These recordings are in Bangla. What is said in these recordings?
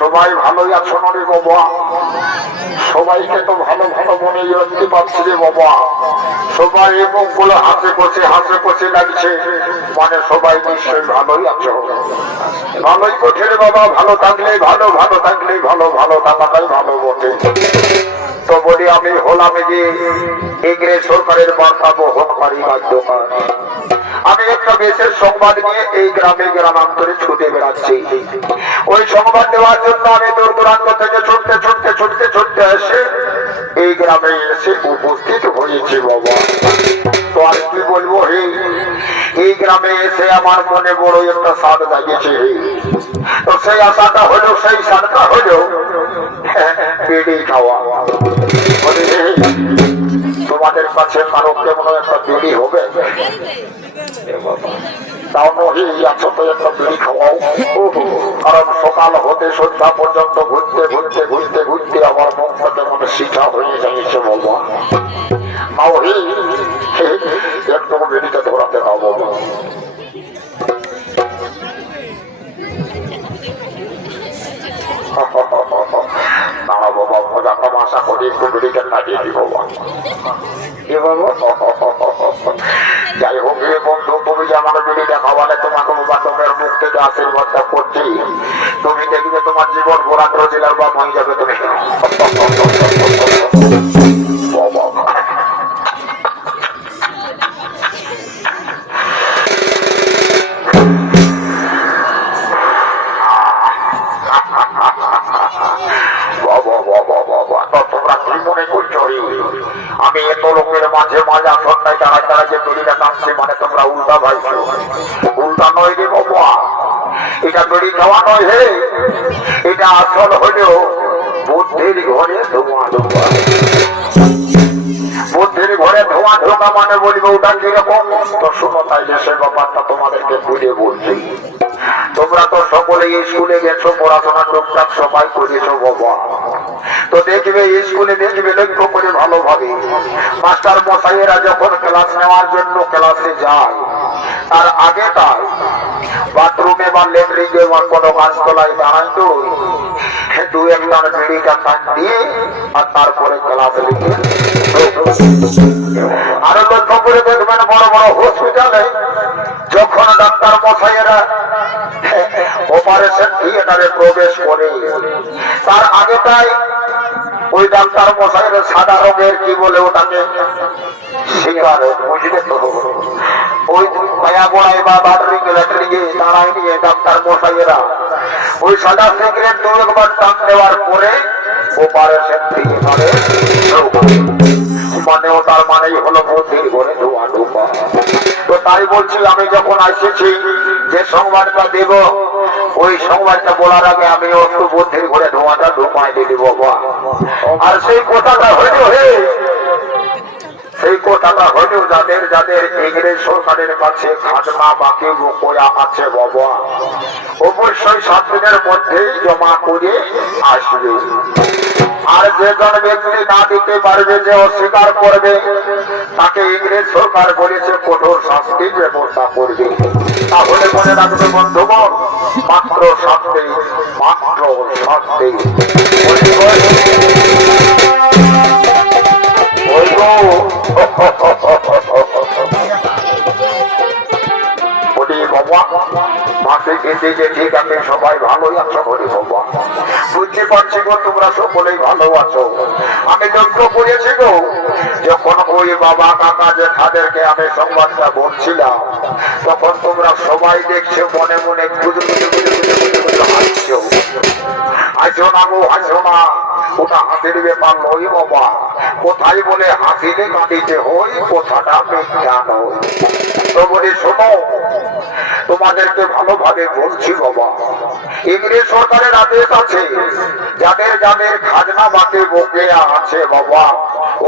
সবাই ভালোই আছো না রে বাবা? সবাইকে তো ভালো ভালো মনে রাখতে পারছি রে বাবা। সবাই মুখগুলো হাসে কষে লাগছে, মানে সবাই নিশ্চয়ই ভালোই আছো। ভালোই বটে রে বাবা, ভালো থাকলেই ভালো, ভালো থাকলেই ভালো, ভালো থাকাটাই ভালো বটে। তো বলি আমি হলাম যে ইংরেজ সরকারের বার্তা বহনকারী রাজ্যকার। আমি একটা বিশেষ সংবাদ নিয়ে এই গ্রামে গ্রামান্তরে ছুটে বেড়াচ্ছি। ওই সংবাদ দেওয়ার জন্য আমি দূর দূরান্ত থেকে ছুটতে এসে এই গ্রামে এসে উপস্থিত হয়েছি বাবা। তো আর কি বলবো হে, এই গ্রামে এসে আমার মনে বড় একটা স্বাদ জাগিয়েছে। তো সেই আশাটা হলো, সেই স্বাদটা হলো বিড়ি খাওয়া। তোমাদের কাছে কারো কেমন একটা বিড়ি হবে? তাও নহি আছো তো একটা বিড়ি খাওয়াও। কারণ সকাল হতে সন্ধ্যা পর্যন্ত ঘুরতে আমার মুখটা কেমন শিখা হয়ে যাইছে বাবা। মাওহি একটু বিড়িটা ধরাতে দাও বাবা। দাঁড়া বাবা, মজা তামাশা করে একটু বিড়িটা কাটিয়ে দিব বাবা। যাই হোক রে বন্ধু, তুমি যে আমার বিড়িটা খাওয়ালে, তোমাকে বাবা তোমার মুখ থেকে আশীর্বাদটা করছি। তুমি দেখবে তোমার জীবন ঘোরা জেলার বাপ হয়ে যাবে তুমি। আমি এত লোকের মাঝে মাঝে আসন্নায় দাঁড়ায় যে বেড়িটা টানছি, মানে তোমরা উল্টা ভাইছো। উল্টা নয় রে বাবা, এটা বেড়ি খাওয়া নয় হে, এটা আসল হলেও বুদ্ধির ঘরে ধোঁয়া ঢোকা। বুদ্ধির ঘরে ধোঁয়া ঢোকা মানে বলবো ওটা কিরকম? তো শুনো, তাইলে সে ব্যাপারটা তোমাদেরকে বুঝে বলছি। তোমরা তো সকলে স্কুলে গেছো, পড়াশোনা টুকটাক সবাই করেছো বাবা। তো দেখবে স্কুলে দেখবে লক্ষ্য করে ভালোভাবে মাস্টার মশাইয়েরা যখন ক্লাস নেওয়ার জন্য ক্লাসে যায়, তার আগেটাই বাথরুমে বা ল্যাট্রিনে বা কোনো গাছতলায় দাঁড়ায় তো দু একটা বিড়িটা টান দিয়ে আর তারপরে ক্লাস লিখে। আরো লক্ষ্য করে দেখবেন বড় বড় হসপিটালে যখন ডাক্তার মশাইয়েরা অপারেশন থিয়েটারে প্রবেশ করে, তার আগেটাই ওই ডাক্তার মশাইয়ের সাদা রঙের কি বলে ওটাকে শিকার, বুঝলে তো, ওই মায়া গোড়ায় বা বাথরুমে ল্যাট্রিনে দাঁড়ায় নিয়ে ডাক্তার মশাইয়েরা ওই সাদা সিগারেট দু একবার টান দেওয়ার পরে অপারেশন থিয়েটারে, মানে ওটার মানেই হলো বুদ্ধির ঘরে ধোঁয়া ঢোকা। তো তাই বলছি, আমি যখন আসেছি যে সংবাদটা দেব, ওই সংবাদটা বলার আগে আমি একটু বুদ্ধির ঘরে ধোঁয়াটা ঢোকায় দিয়ে দিব বাবা। আর সেই কথাটা হইল হে, সেই কথাটা হইল যাদের যাদের ইংরেজ সরকারের কাছে খাজনা বাকি বকেয়া আছে বাবা, অবশ্যই 7 দিনের মধ্যেই জমা করে আসবে। আর যেজন ব্যক্তি না দিতে পারবে, যে অস্বীকার করবে, তাকে ইংরেজ সরকার বলেছে কঠোর শাস্তির ব্যবস্থা করবে। তাহলে মনে রাখবে বন্ধুগণ, মাত্র শাস্তি, মাত্র শাস্তি। ঠিক আছে, সবাই ভালোই আছো বলে বাবা, বুঝতে পারছি গো তোমরা সকলেই ভালো আছো। আমি লক্ষ্য করেছি গো, যখন ওই বাবা কাকা জেঠাদেরকে আমি সংবাদটা বলছিলাম, তখন তোমরা সবাই দেখছো মনে মনে হাসছো। হাসো না গো, হাসো না, ওটা হাসির ব্যাপার নয় বাবা। কোথায় বলে হাসিলে কাঁদিতে হই, কথাটা মিথ্যা নয়। তো বলি শোনো, তোমাদেরকে ভালোভাবে বলছি বাবা, ইংরেজ সরকারের আদেশ আছে, যাদের যাদের খাজনা বাকি বকেয়া আছে বাবা,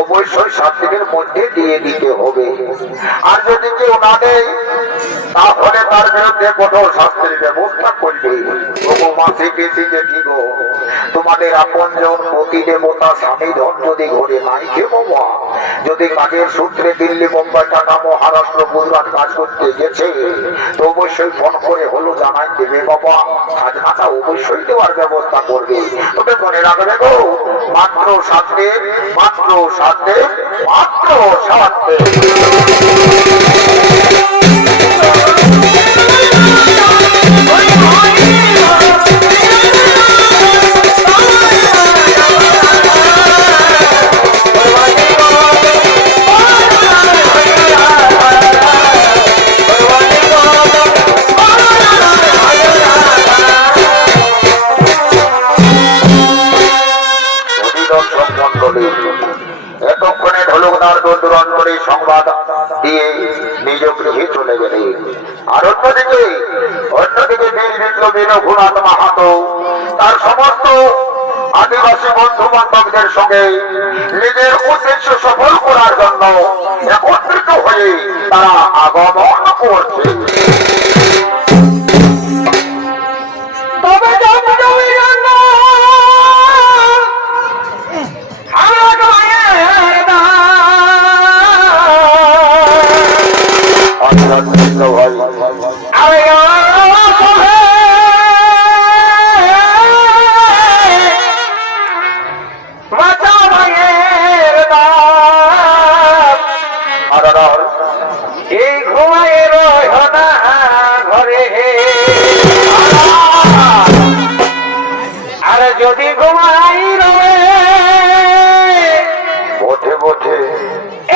অবশ্যই 7 দিনের মধ্যে দিয়ে দিতে হবে। আর যদি কেউ না দেয়, তাহলে তার বিরুদ্ধে কঠোর শাস্তির ব্যবস্থা করবে। মাসে পেয়েছি যে কি গো, তোমাদের আপনজন প্রতি দেবতা স্বামী ধন যদি ঘরে নাই কে বাবা, যদি কাজের সূত্রে দিল্লি, মুম্বাই, টাটা, মহারাষ্ট্র, গুজরাট কাজ করতে গেছে তো অবশ্যই ফোন করে হলো জানাই দেবে বাবা, খাজনাটা অবশ্যই দেওয়ার ব্যবস্থা করবে। তবে মনে রাখবে গো, মাত্র 7 দিন, মাত্র 7 দিন, মাত্র 7 দিন। এতক্ষণে ঢোলকদার দূরান্তরে সংবাদ দিয়ে নিজ গৃহে চলে গেলে। আর অন্যদিকে বীর বিপ্লবী রঘুনাথ মাহাতো তার সমস্ত আদিবাসী বন্ধু বান্ধবদের সঙ্গে নিজের উদ্দেশ্য সফল করার জন্য একত্রিত হয়ে তারা আগমন করছে। এই ঘুমায় রহনা ঘরে, আর যদি ঘুমাই রয়ে ওঠে ওঠে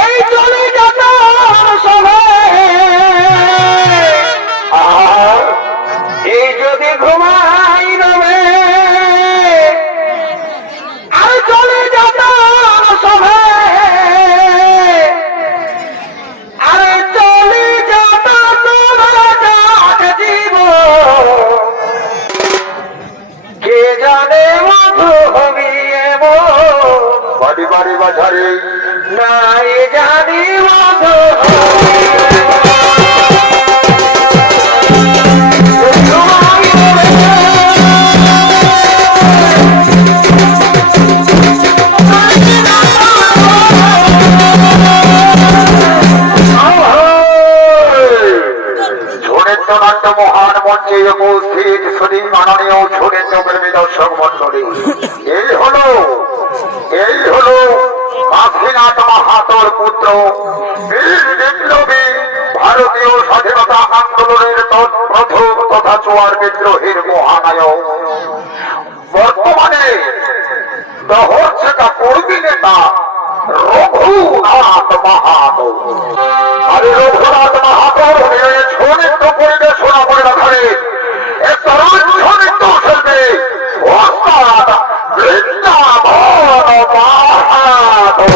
এই চলে যত সবে, এই যদি ঘুমাই রবে আর চলে যত সবে, আরে চলে যত তোমার জীব কে জানে মধু হবিয়ে বাড়ি বাড়ি বাজারে নাই জানি মধু মহান মঞ্চে উপস্থিত শ্রী মাননীয় ছোটেন্দ্র প্রেমী দর্শক মন্ডলী, এই হলো কাশীনাথ মাহাতোর পুত্র বীর বিপ্লবী ভারতীয় স্বাধীনতা আন্দোলনের প্রথম তথা চোয়ার বিদ্রোহের মহানায়ক, বর্তমানে দহরছেকা কর্মী নেতা রঘুনাথ মাহাতো। আর রঘুনাথ মাহাতোর ছোট্ট পরিবেশনা করে রাখারে এক তরুণ ছোট্ট শিল্পী ওস্তাদ বৃন্দাবন মাহাতো।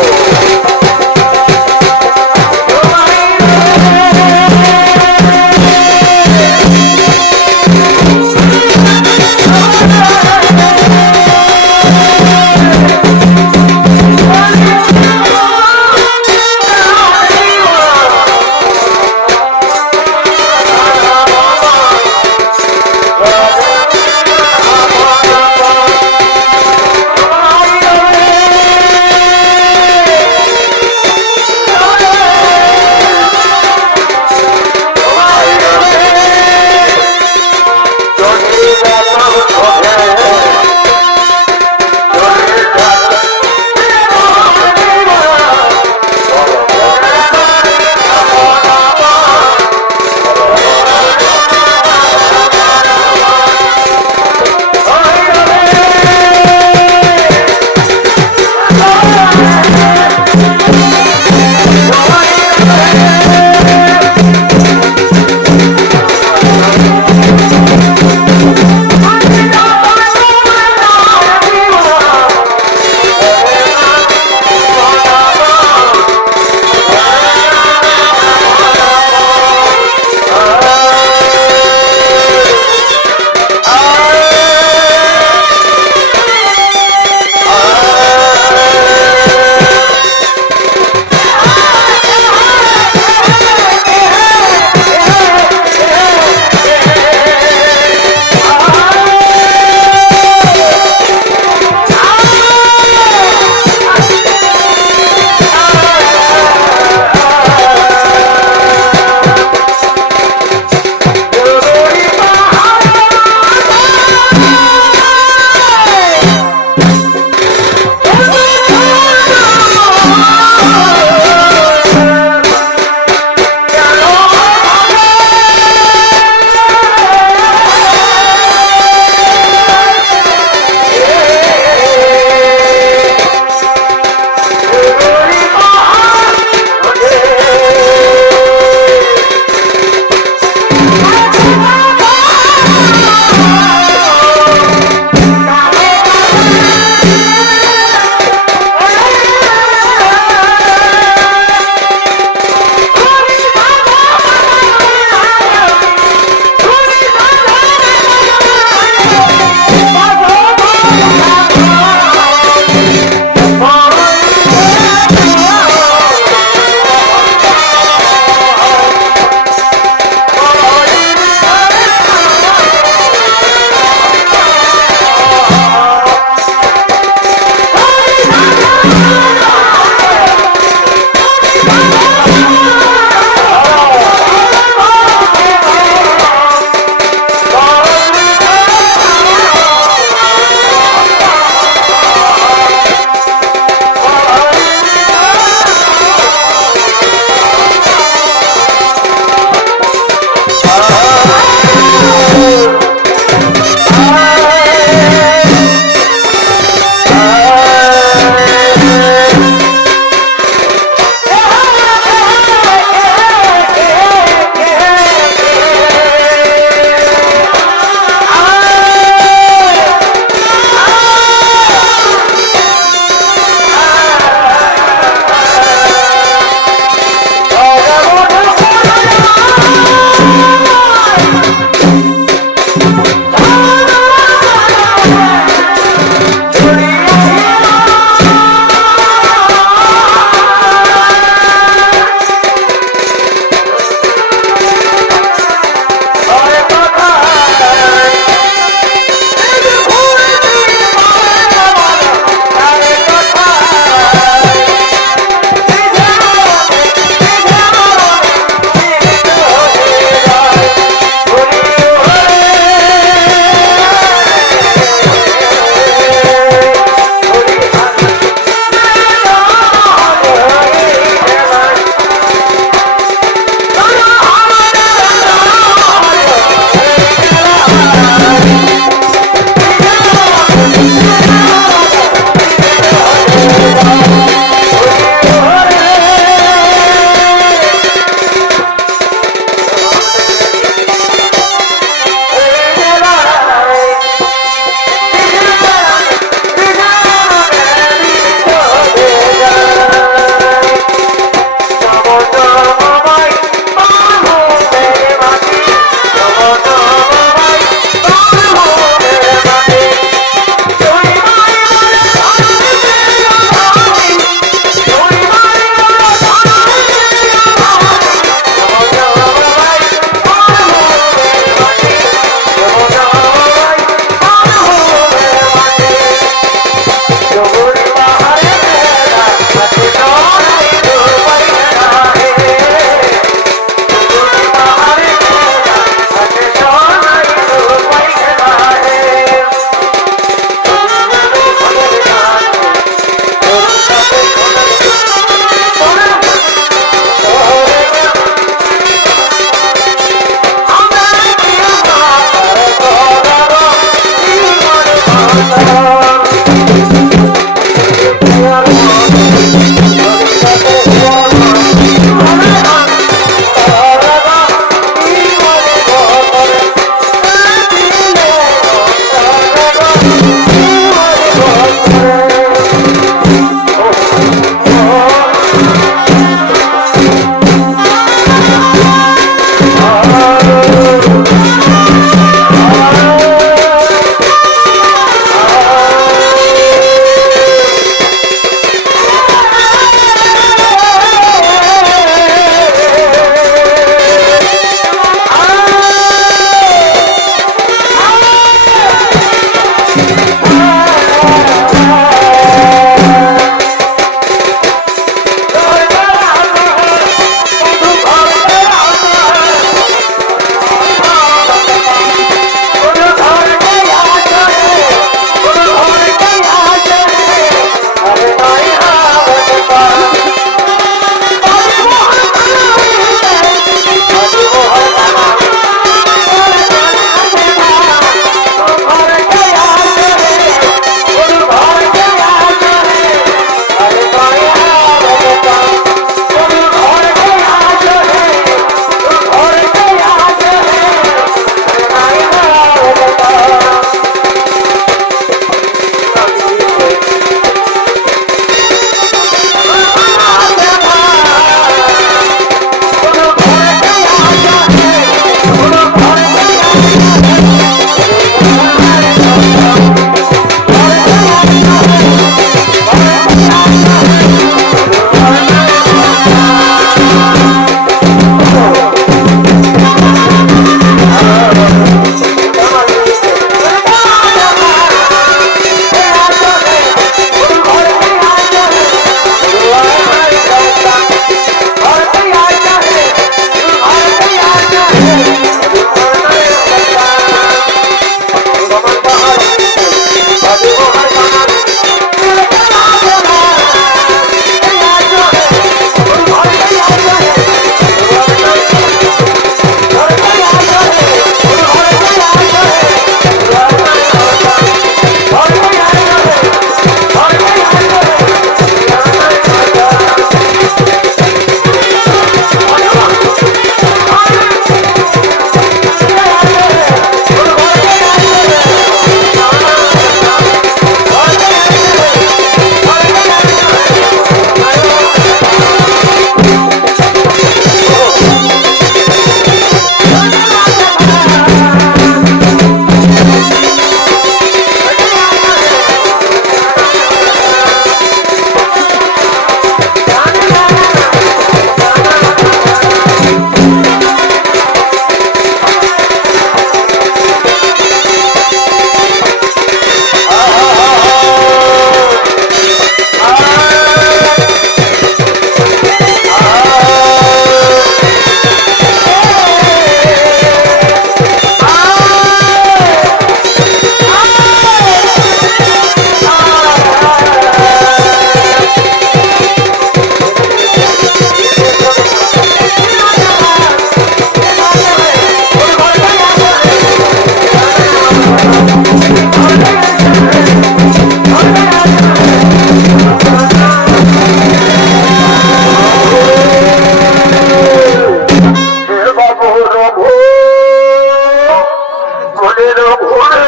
রঘু রে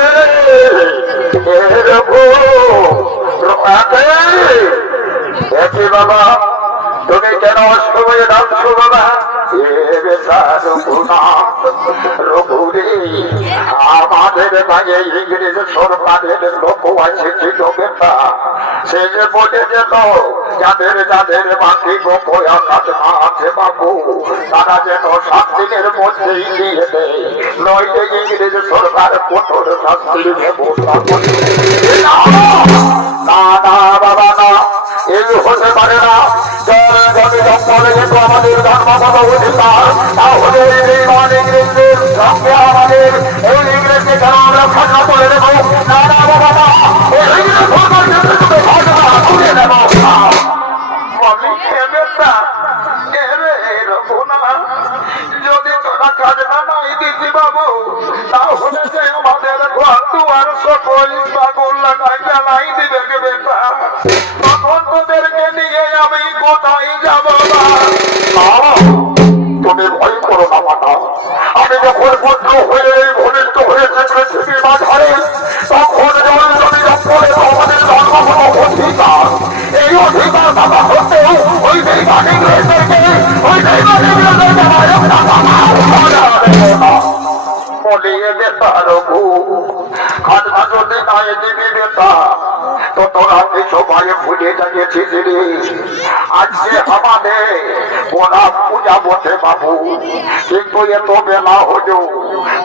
রঘু একে বাবা তুমি কেন সময় ডাকছো বাবা এ বেটা রঘুনাথ রঘু রে আমাদের মাঝে ইংরেজ সরকারের লোক আছে ছিল বেটা সে যে বলে যেত যাদের যাদের বাকি গোপয়া কাজ না আছে বাবু তারা যেন 7 দিনের মধ্যেই দিয়ে দেয় নইলে ইংরেজ সরকার কঠোর শাস্তির ব্যবস্থা করে না না বাবা না এই হতে পারে না যদি জঙ্গলে যেত আমাদের ধর্মগত অধিকার তাহলে ইংরেজদের সঙ্গে আমাদের এই ইংরেজকে কেন আমরা ঘটনা করে দেবো না না বাবা না ইংরেজ সরকার ঘটনা তুলে দেব যদি তোরা খাজনা নাই দিতি বাবু তাহলে যে আমাদের ঘর দুয়ার সকল পাগল লাগাই জ্বালাই দিবে কে বেটা তখন তোদেরকে নিয়ে আমি কোথায় যাব তুমি ভয় করো না মাতা আমি যখন পুত্র হয়ে ঘনিষ্ঠ হয়েছে পৃথিবীর মাঝারে তখন যখন তুমি জঙ্গলে আমাদের ধর্মগত অধিকার এই অধিকার থাকা সত্ত্বেও ওই বেইমান ইংরেজদেরকে বলিয়ে বেটা রঘু খাজনা যদি নাই দিবি বেটা তো তোরা কি সবাই ভুলে যাচ্ছিস রে আজকে আমাদের গোলা পূজা বসে বাবু কিন্তু এত বেলা হলো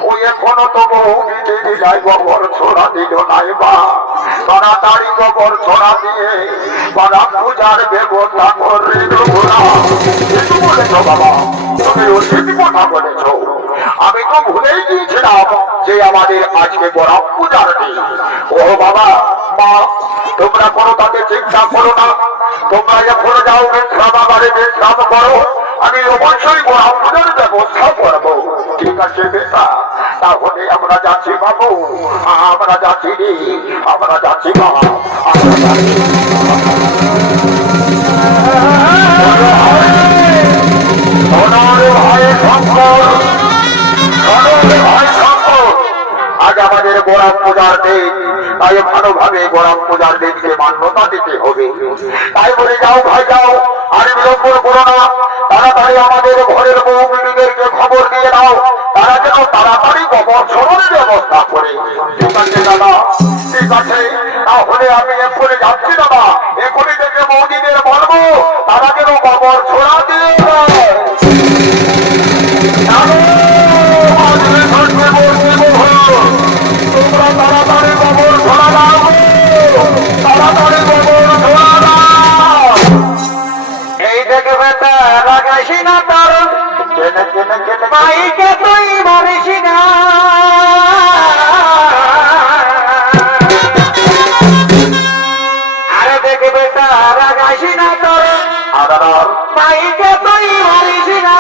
ওই এখনো তো বহু বিজেপি যাই গোবর ছোড়া দিল নাই বা তাড়াতাড়ি গোবর ছোড়া দিয়ে গোলা পূজার ব্যবস্থা করে রঘুনা কিছু বলেছ বাবা তুমি উচিত কথা বলেছ আমি তো ভুলেই গিয়েছিলাম যে আমাদের আজকে গোলা পূজার দিন ও বাবা মা তোমরা কোনো তাকে চিন্তা করো না তোমরা যখন যাও বিশ্রাম আবারে বিশ্রাম করো আমি অবশ্যই গোলা পূজার ব্যবস্থা করবো ঠিক আছে বেটা তাহলে আমরা যাচ্ছি বাবু আমরা যাচ্ছি রে আমরা যাচ্ছি মা আমরা যাচ্ছি আজ আমাদের গোড়া পূজার দিন তাই ভালোভাবে গোড়া পূজার দিনকে মান্যতা দিতে হবে তাই বলে যাও ভাই যাও আর বিলম্ব করো না তাড়াতাড়ি আমাদের ঘরের বউ বিবিদেরকে খবর দিয়ে দাও তারা যেন তাড়াতাড়ি গোবর ছড়ানোর ব্যবস্থা করে ঠিক আছে দাদা ঠিক আছে তাহলে আমি এক্ষুনি যাচ্ছি দাদা এক্ষুনি থেকে বৌদিদের বলবো তারা যেন গোবর ছড়া দিয়ে তোমরা তাড়াতাড়ি গোবর ছড়া দাও তাড়াতাড়ি গোবর ছড়া দাও এই থেকে বেটা লাগাইছি না তার মাইকে তুই মারিস না আরে দেখে বেটা লাগাইছি না তোর মাইকে তুই মারিস না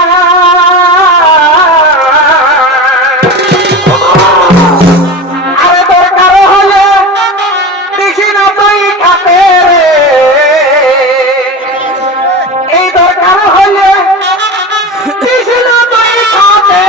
আরে দরকার হলে দিছি না তুই খাতে এই দরকার হলে দিছি না তুই খাতে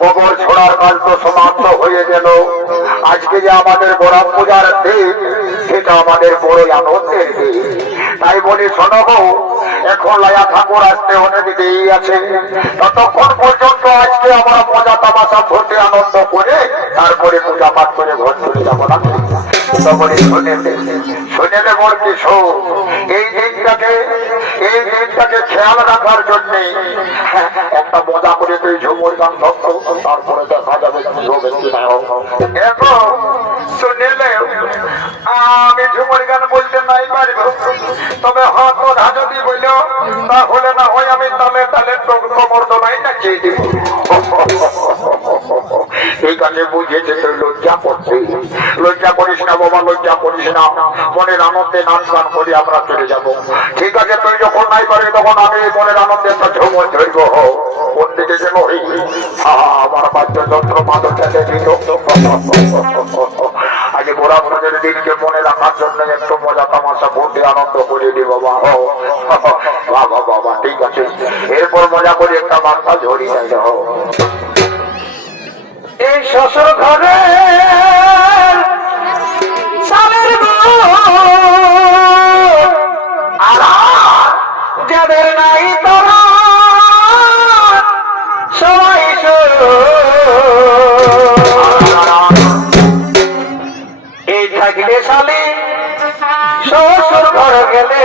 গোবর ছোড়ার কাজ তো সমাপ্ত হয়ে গেল। আজকে যে আমাদের গোড়া পূজার দিন, সেটা আমাদের বড়ই আনন্দের দিন। তাই বলি শোনো গো, এখন লায়া ঠাকুর আসতে অনেক দেরি আছে। ততক্ষণ পর্যন্ত আজকে আমরা মজা তামাশা ভোটে আনন্দ করে তারপরে পূজা পাঠ করে ঘর চলে যাবো না। তবে শুনেলে বল কিছু, এই দিনটাকে খেয়াল রাখার জন্য একটা মজা করে তুই ঝুমুর গান ভক্ত, তারপরে দেখা যাবে শুনেলে আমি ঝুমুর গান বলতে নাই পারবো, তবে হয়তো যদি বলল তাহলে না হয় আমি তালে তালে কোমর দোলাই নাচিয়ে দিব। এই গানে বুঝেছে তুই লজ্জা করছি। লজ্জা করিস না বাবা, লজ্জা করিস না। মনের আনন্দে নাচ গান করে আমরা চলে যাব। ঠিক আছে, তুই যখন নাই পারবি তখন আমি মনের আনন্দে একটা ঝুমুর ধরব। কোন দিকে যেন আমার বাদ্যযন্ত্র মাদকটাকে দিত। আজ গোড়া পুজোর দিনকে মনে রাখার জন্য একটু মজা তামাশা ভোটে আনন্দ করে দিব বাবা। বাবা বাবা ঠিক আছে, এরপর মজা করে একটা বার্তা ঝরি যাই। এই শ্বশুর ঘরে যাদের নাই তোরা সবাই এই থাকলে শালি শ্বশুর ঘর গেলে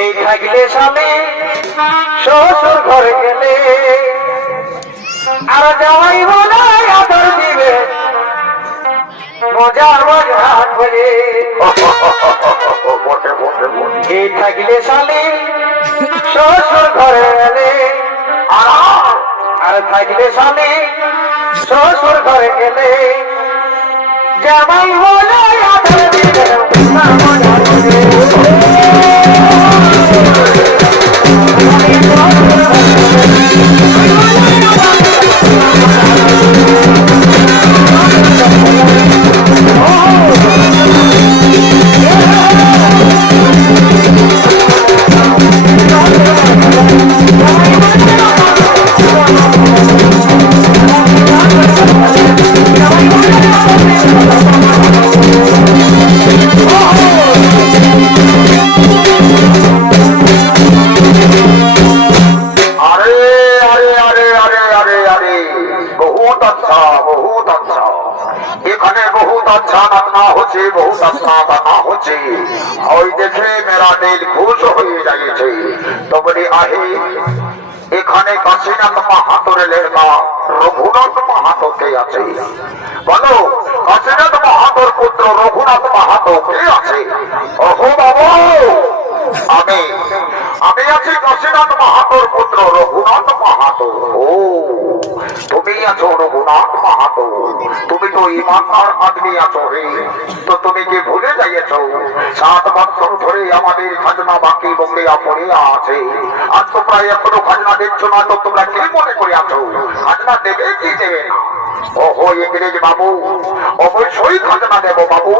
এই থাকলে শালি শ্বশুর ঘর গেলে আর যাওয়াই বলে আদর দিবে মজার মজা করে। এই থাকলে শালি শ্বশুর ঘরে গেলে আর থাকলে শালি শ্বশুর ঘরে গেলে জামাই বলে আদর দিবে মজা করে। এখানে কাশীনাথ মাহাতোর লেখা রঘুনাথ মাহাতো কে আছে? বলো, কাশীনাথ মাহাতোর পুত্র রঘুনাথ মাহাতো কে আছে? ওহো বাবু, আমি আছি কাশীনাথ মাহাতোর পুত্র রঘুনাথ মাহাতো। ও, তুমি আছো রঘুনাথ মাহাতো? তুমি তো ইমানদার আদমি আছো হে, তো তুমি কি ভুলে যাইয়েছ 7 বছর ধরে আমাদের খাজনা বাকি বকেয়া পড়ে আছে, আর তোমরা এখনো খাজনা দিচ্ছ না? তো তোমরা কি মনে করে আছো খাজনা দেবে কি দেবে না? ওহো ইংরেজ বাবু, অবশ্যই খাজনা দেব বাবু,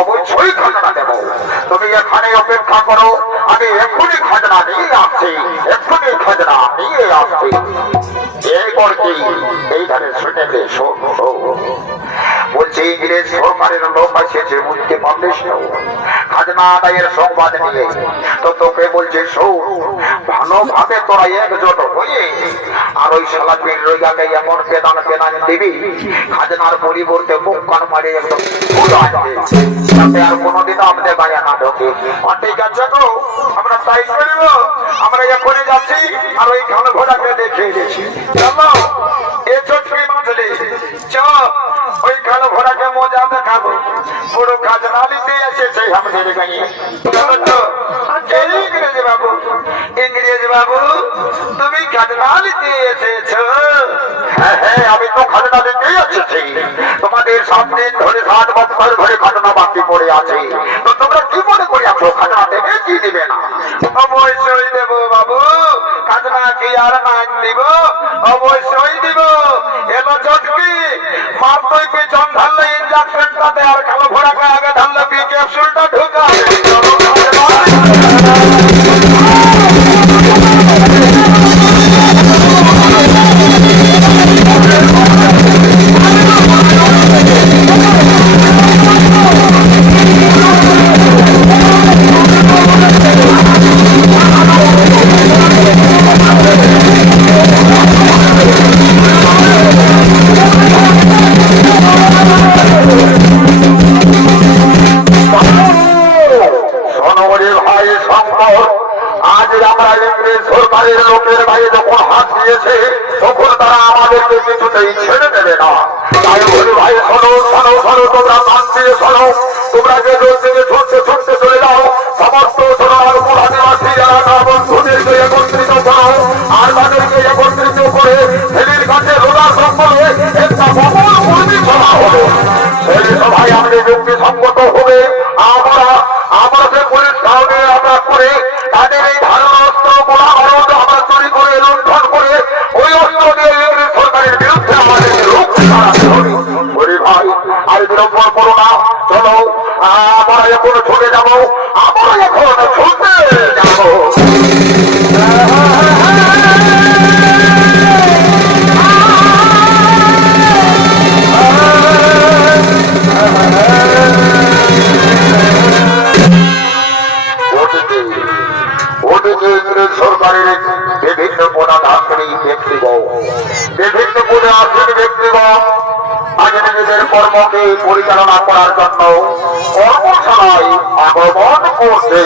অবশ্যই খাজনা দেব। তুমি এখানে অপেক্ষা করো, আমি এক্ষুনি খাজনা নিয়ে আসছি, এক্ষুনি খাজনা নিয়ে আসছি। এরপর কি এই ধারে শুনে বলছে ইংরেজ সরকারের লোক এসেছে, বুঝতে পারলিস খাজনা আদায়ের সংবাদ নিয়ে। তো তোকে বলছে শোন, ভালোভাবে তোরা একজোট হয়ে আর ওই শালা পীর রোজাকে এমন পেদান দিবি, খাজনার পরিবর্তে মুখ কান মারে একদম যাতে আর কোনোদিন আমাদের গায়ে না ঢোকে। ঠিক আছে গো, আমরা তাই করব। আমরা এখনই যাচ্ছি আর ওই ঘন ঘোড়াকে দেখে গেছি। চলো এ চটকি মাছলি চল, ওই ঘন ঘোড়াকে মজা দেখাবো। পুরো খাজনা নিতে এসেছে আমাদের গায়ে। চলো তো ইংরেজ বাবু, ইংরেজ বাবু তুমি খাজনা নিতে এসেছ? হ্যাঁ হ্যাঁ, আমি তো খাজনা দিতেই এসেছি। তোমাদের 7 দিন ধরে 7 বছর ধরে খাজনা বাকি পড়ে আছে, তো তোমরা কি মনে করে আছো খাজনা দেবে কি দিবে না? অবশ্যই দেব বাবু, খাজনা কি আর না দিব? অবশ্যই দিব। এলো চটকি মার তুই পিছন ঢাললে ইঞ্জেকশনটাতে, আর কালো ঘোড়াকে আগে ঢাললে বি ক্যাপসুলটা ঢুকা। চলো দিয়েছে তখন তারা আমাদেরকে কিছুতেই ছেড়ে দেবে না। তাই বলি ভাই শোনো শোনো শোনো, তোমরা কান দিয়ে শোনো, তোমরা যে দূর থেকে ছুটতে ছুটতে চলে যাও, সমস্ত সোনারপুর আদিবাসী এলাকা বন্ধুদেরকে একত্রিত করো আর তাদেরকে একত্রিত করে ছেলের কাছে রোজা সম্পর্কে একটা বহুল কর্মী সভা হলো। সেই সভায় আমাদের যুক্তিসঙ্গত হবে আমরা যে পুলিশ কারণে আমরা করে তাদের এই ধারণা অস্ত্র গোলা বারুদ আমরা চুরি করে লুণ্ঠন করে ওই অস্ত্র দিয়ে ইংরেজ সরকারের বিরুদ্ধে আমাদের রুখতে দাঁড়াতে হবে। বলি ভাই আর বিলম্ব করো না, চলো আমরা এখন ছুটে যাবো, আমরা এখন ছুটে যাবো। সরকারের বিভিন্ন পদাধিকারী ব্যক্তিগণ, বিভিন্ন পদে আসীন ব্যক্তিগণ আজ নিজেদের কর্মকে পরিচালনা করার জন্য কর্মশালায় আগমন করছে।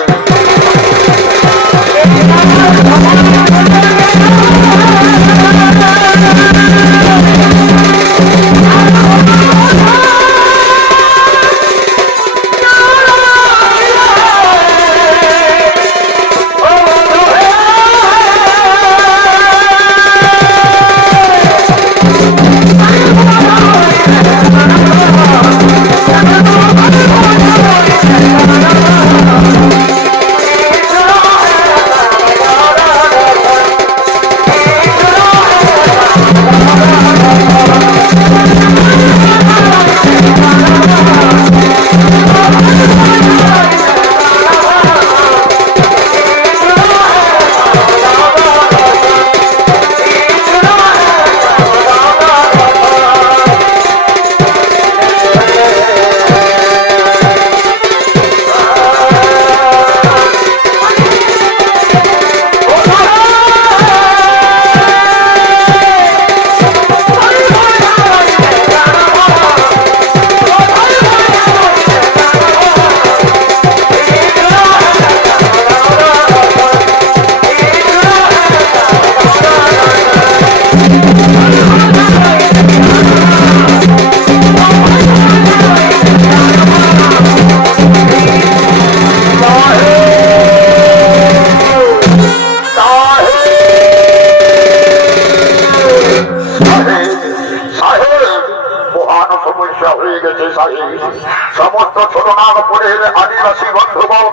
সমস্ত ছোটনাগপুরের আদিবাসী বন্ধুগণ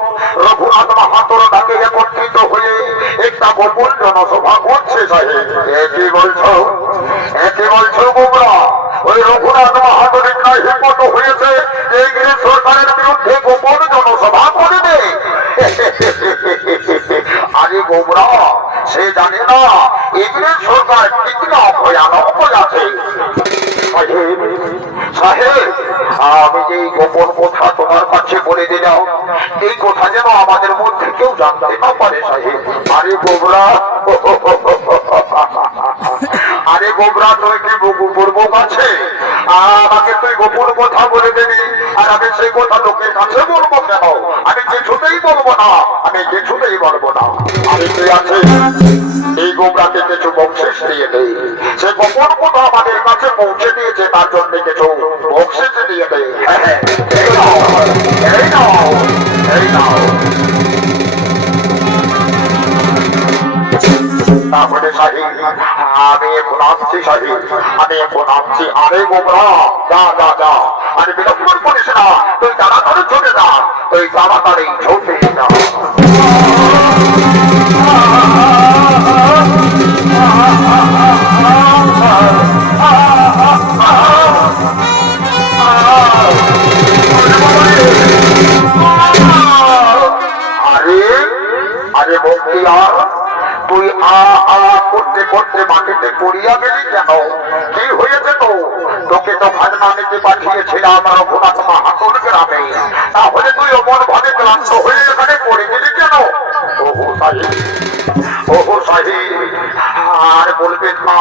রঘুনাথ মাহাতোর ডাকে একত্রিত হয়ে একটা গোপন জনসভা করছে। সাহেব একই বলছো গোমরা, ওই রঘুনাথ মাহাতোরের না হিম্মত হয়েছে ইংরেজ সরকারের বিরুদ্ধে গোপন জনসভা করবে। আরে গোমরা, সে জানে না ইংরেজ সরকার ঠিক না ভয়ানক আছে। সাহেব আমি যে গোপন কথা তোমার কাছে বলে দিলাম, এই কথা যেন আমাদের মধ্যে কেউ জানতে না পারে। সাহেব আরে গোবরা, আরে গোবরা, তুই কি বুড়বুক আছে? আমাকে তুই গোপন কথা বলে দিবি আর আমি সেই কথা লোকের কাছে বলবো কেন? আমি কিছুতেই বলবো না, আমি তুই আছে এই গোবরাকে কিছু বকশিস দিয়ে দেই। সে গোপন কথা আমাদের কাছে পৌঁছে দিয়েছে, তার জন্য কিছু বকশিস দিয়ে দেই। এই নাও। তারপরে সাহেব আমি এখন আসছি, আরে গোবরা যা, আরে বিলম্ব করিস না, তুই তাড়াতাড়ি চলে যা, আরে বক্তিয়ার, তুই করতে করতে মাটিতে পড়িয়া গেলি কেন? কি হয়েছে তোকে তো খাজনা নিতে পাঠিয়েছিলাম রঘুনাথ মাহাতোর গ্রামে, তাহলে তুই অমন ভাবে ক্লান্ত হয়ে এখানে পড়ে গেলি কেন? ওহো সাহেব আর বলবেন না,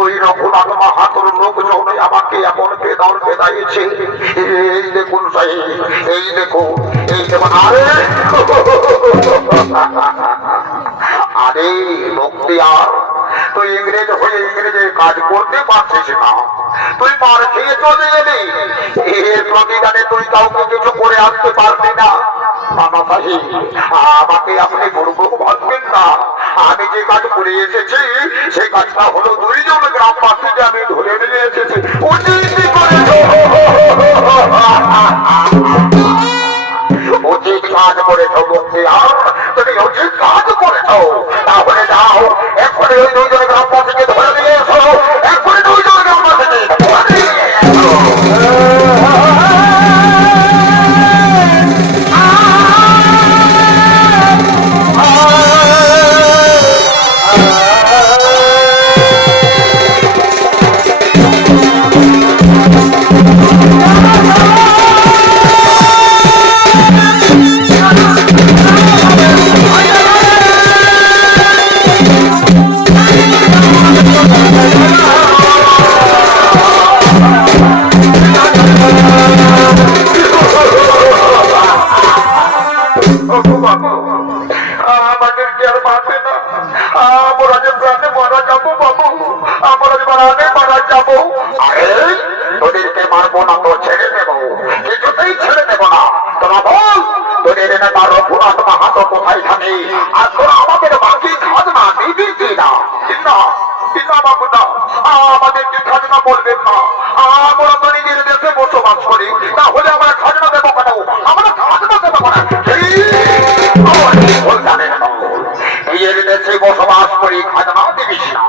ওই রঘুনাথ মাহাতোর লোকজন আমাকে এমন বেদন বেদাইছে। এই দেখুন সাহেব, এই দেখুন। আরে বক্তিয়ার, তুই ইংরেজ হয়ে ইংরেজের কাজ করতে পারছিস না, তুই মার খেয়ে চলে এলি, এর প্রতিদানে তুই কাউকে কিছু করে আসতে পারবি না। মামা সাহেব, আমাকে আপনি মূর্খ ভাববেন না। আমি যে কাজ করে এসেছি সেই কাজটা হলো দুইজন গ্রামবাসীকে আমি ধরে নিয়ে এসেছি। উচিত কাজ করেছ মুক্তি, আর তুমি উচিত কাজ করেছ, তাহলে যাও এক্ষুনি ওই দুইজন গ্রামবাসীকে ধরে নিয়ে এসো, এক্ষুনি দুইজন গ্রামবাসীকে ধরে নিয়ে এসো। আমাদেরকে আর মারবে না, আমরা যে প্রাণে মারা যাবো বাবু, আমরা যে প্রাণে মারা যাবো। আরে তোদেরকে মারবো না তো ছেড়ে দেবো, কিছুতেই ছেড়ে দেবো না। তোরা বল তোদের নেতা রঘুনাথ মাহাতো কোথায় থাকে, আর তোরা আমাদের বাকি খাজনা দিবি কিনা? না বাবু না, আমাদেরকে খাজনা বলবেন না, আমরা তো নিজের দেশে বসবাস করি, তাহলে আমরা খাজনা দেবো কেন? আমরা খাজনা দেবো কেন? নিজের দেশে বসবাস করি, খাজনা দিবিস না।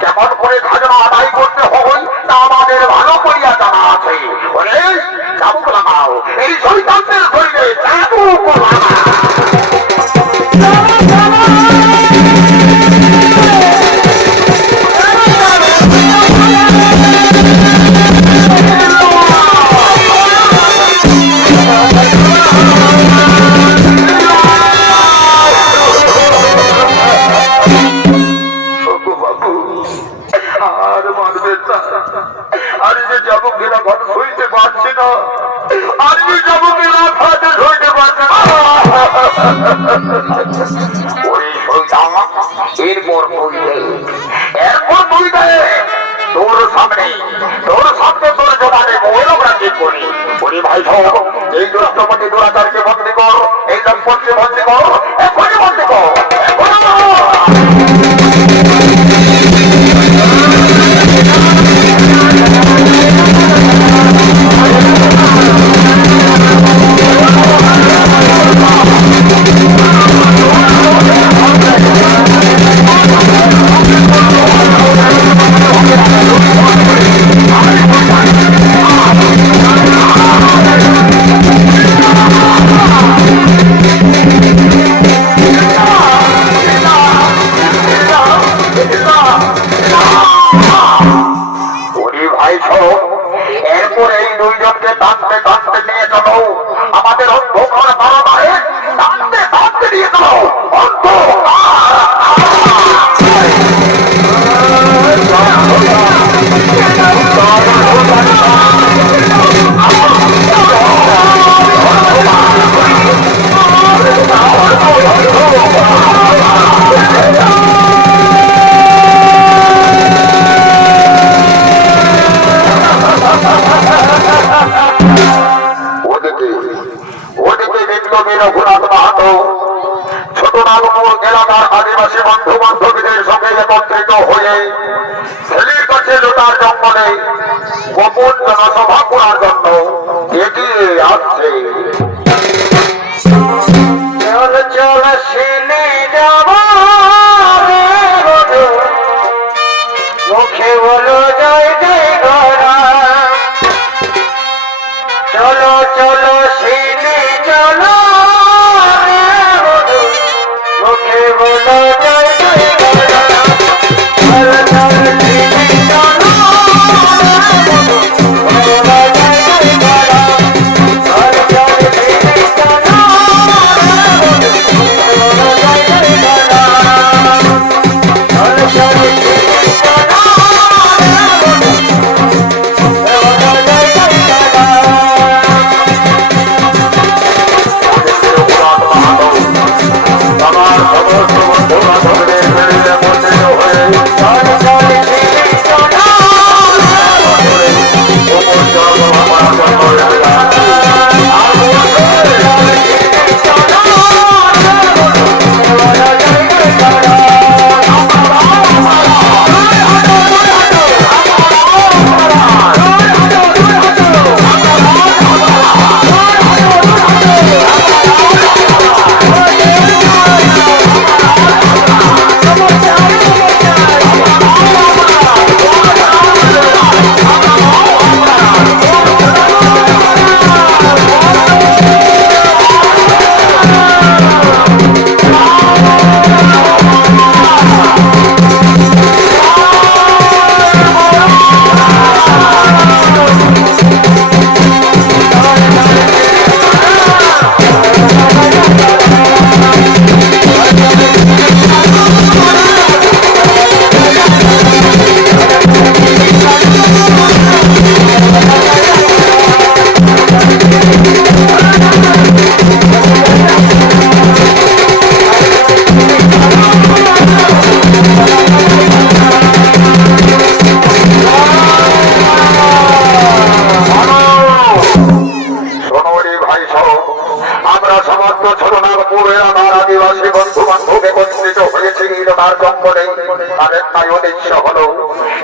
কেমন করে খাজনা আদায় করতে হয় তা আমাদের ভালো করিয়া জানা আছে। ওরে চাবুক লাগাও, এই শৈতানদের শরীরে চাবুক লাগাও। আর মারবেন না, আর যে যাবো কিনা ঘর সইতে পারছি না, আর যে যাবো কিনা ঘাটে সইতে পারছে না। ওই শৈতান এরপর তুই দে, এরপর তুই দে, তোর সামনে তোর জবানে বই আমরা ঠিক করি। ওরে ভাই সব এই দুষ্টপতি দুরাচারকে বন্দী কর, এই দম্পতিকে বন্দী কর, এখনই বন্দী কর, এরপরে এই দুইজনকে টানতে টানতে নিয়ে চলো আমাদের অন্ধকার বারান্দায়, টানতে টানতে নিয়ে চলো রঘুনাথ মাহাতো ছোট নাগপুর এলাকার আদিবাসী বন্ধু বান্ধবীদের সঙ্গে একত্রিত হয়ে ছেলের কাছে লোটার জঙ্গলে গোপন জনসভা করার জন্য এগিয়ে আসছে। চল চল শিলে যাব মুখে বলো জয় জয় গরা, চলো চলো শিলে চলো মুখে বলো জয় জয় গরা, চলো চলো শিলে চলো বলো জয় জয় গরা, চলো চলো শিলে চলো বলো জয় জয় গরা, চলো চলো শিলে চলো বলো জয় জয় গরা। আমার সমস্ত বন্ধু বান্ধবদের মেরে একত্রিত হয়ে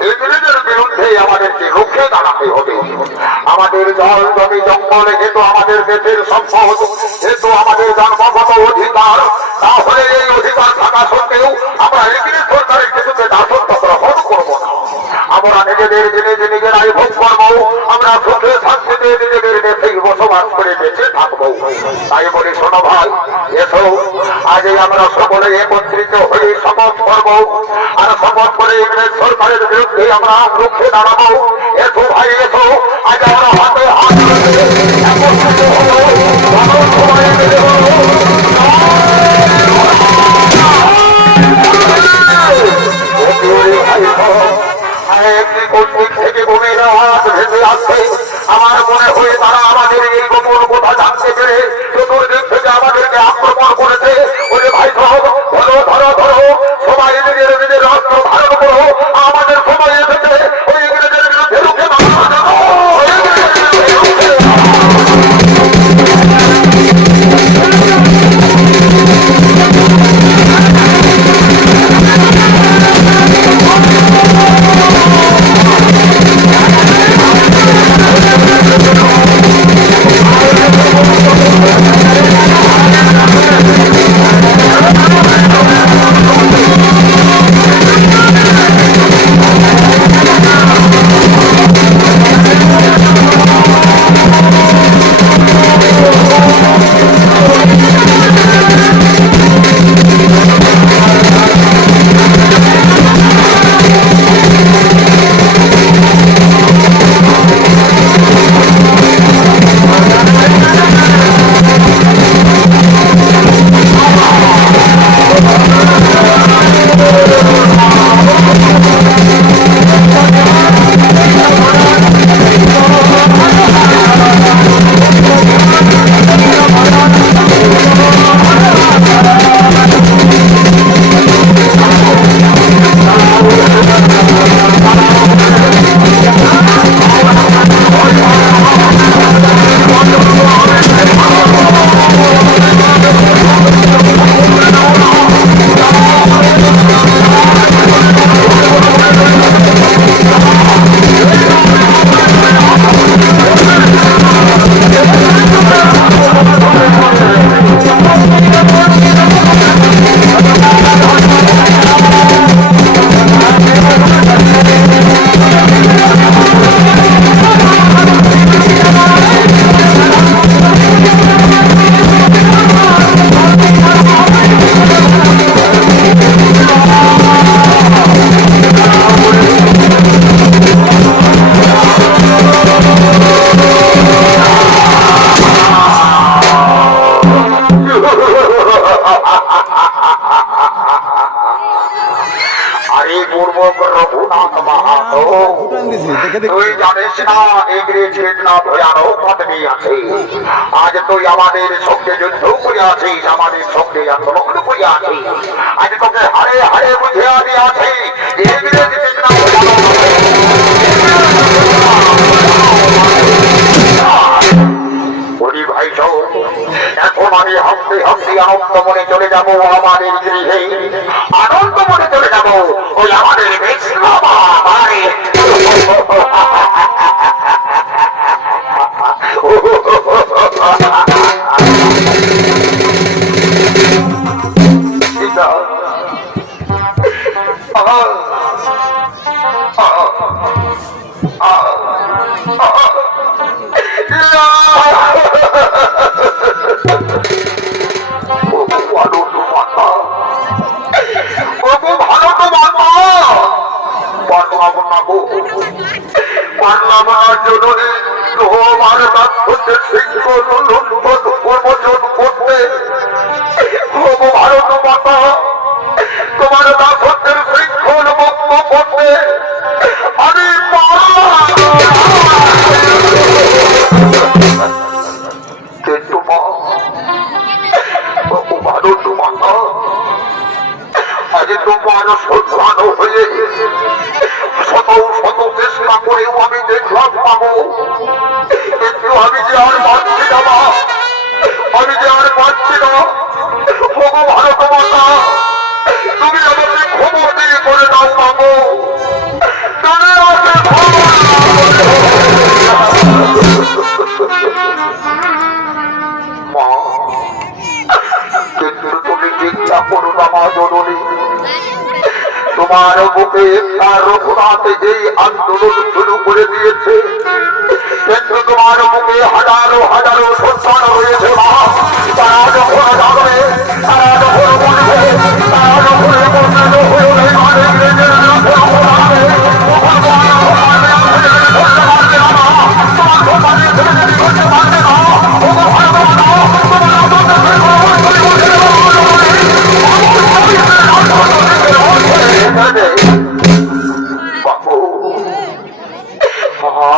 ইংরেজের বিরুদ্ধে আমাদেরকে রুখে দাঁড়াতে হবে। আমাদের জল জমি জঙ্গল যেহেতু আমাদের দেশের সম্পদ, যেহেতু আমাদের জন্মগত অধিকার, তাহলে এই অধিকার থাকা সত্ত্বেও আমরা ইংরেজ সরকারের কিছুতে দাসত্ব গ্রহণ করবো না। আমরা নিজেদের জিনিস নিজেরাই ভোগ করবো, আমরা সুখে শান্তিতে নিজেদের দেশেই বসবাস করে বেঁচে থাকবো। তাই বলি শোনো ভাই, এসো আজই আমরা সকলে একত্রিত হয়ে শপথ করবো, আর শপথ করে ইংরেজ সরকারের বিরুদ্ধে আমরা রুখে দাঁড়াবো। এসো ভাই এসো, আজ আমরা হাতে হাত রেখে একত্রিত হবো, ভালো সবাই মিলে বলো, থেকে গভীর আওয়াজ ভেসে আসছে। আমার মনে হয় তারা আমাদের এই গোপন কথা জানতে পেরে চতুর্দিক থেকে আমাদেরকে আক্রমণ করেছে। ওরে ভাই সাহেব, ধরো ধরো ধরো, সবাই নিজের নিজের রাষ্ট্র ধারণ করো, আমাদের সময় এসেছে ওই ইংরেজের বিরুদ্ধে রুখে দাঁড়ানো। তুই জানিস না ইংরেজের না ভয়ানক পদবি আছে। আজ তুই আমাদের সঙ্গে যুদ্ধ করে আছিস, আমাদের সঙ্গে আন্দোলন করে আছিস। আজ তোকে হারে হারে বুঝে আনি আছে ইংরেজের না ভয়ানক ভাই। এখন আমি হাসতে হাসতে আনন্দ মনে চলে যাবো আমাদের গৃহে, আনন্দ মনে চলে যাবো ওই আমাদের বাড়ি। তোমার দাসত্বের শৃঙ্খল মুক্ত করতে আমি আজ তোমার সন্ধান হয়ে শত শত চেষ্টা করেও আমি দেখলাম পাবো, কিন্তু আমি যে আর পাচ্ছি না, আমি যে আর পাচ্ছি না। ভারত মাতা, তুমি আমাকে খবর দিয়ে করে দাও পাবো, তোমার বুকে তার রঘুনাথে যেই আন্দোলন শুরু করে দিয়েছে, কিন্তু তোমার বুকে হাজারো হাজারো সন্তান হয়েছে মা। তারা যখন যাবে, তারা যখন বলবে, তারা যখন একত্রিত হয়ে মানে ইংরেজের যখন হবে, তখন তোমার ভগবানের করতে পারবে না মা। তোমার ভগবানের করতে পারবে না।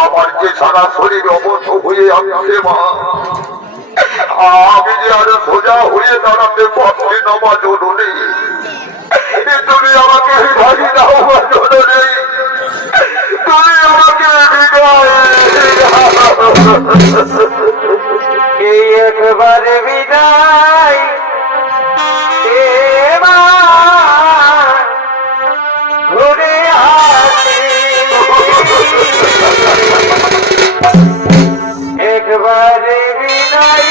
আমার যে সারা শরীর অবস্থ হয়ে আসছে মা, আমি যে আরো সোজা হয়ে দাঁড়াতে পারছি না মা জননী। তুমি আমাকে হৃদয় দাও মা জননী, তুমি আমাকে এই একবার বিদায় ঘুরে আসি, একবার বিদায়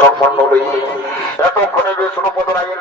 সম্পন্ন হই। এতক্ষণে বিষ্ণুপদ রায়ের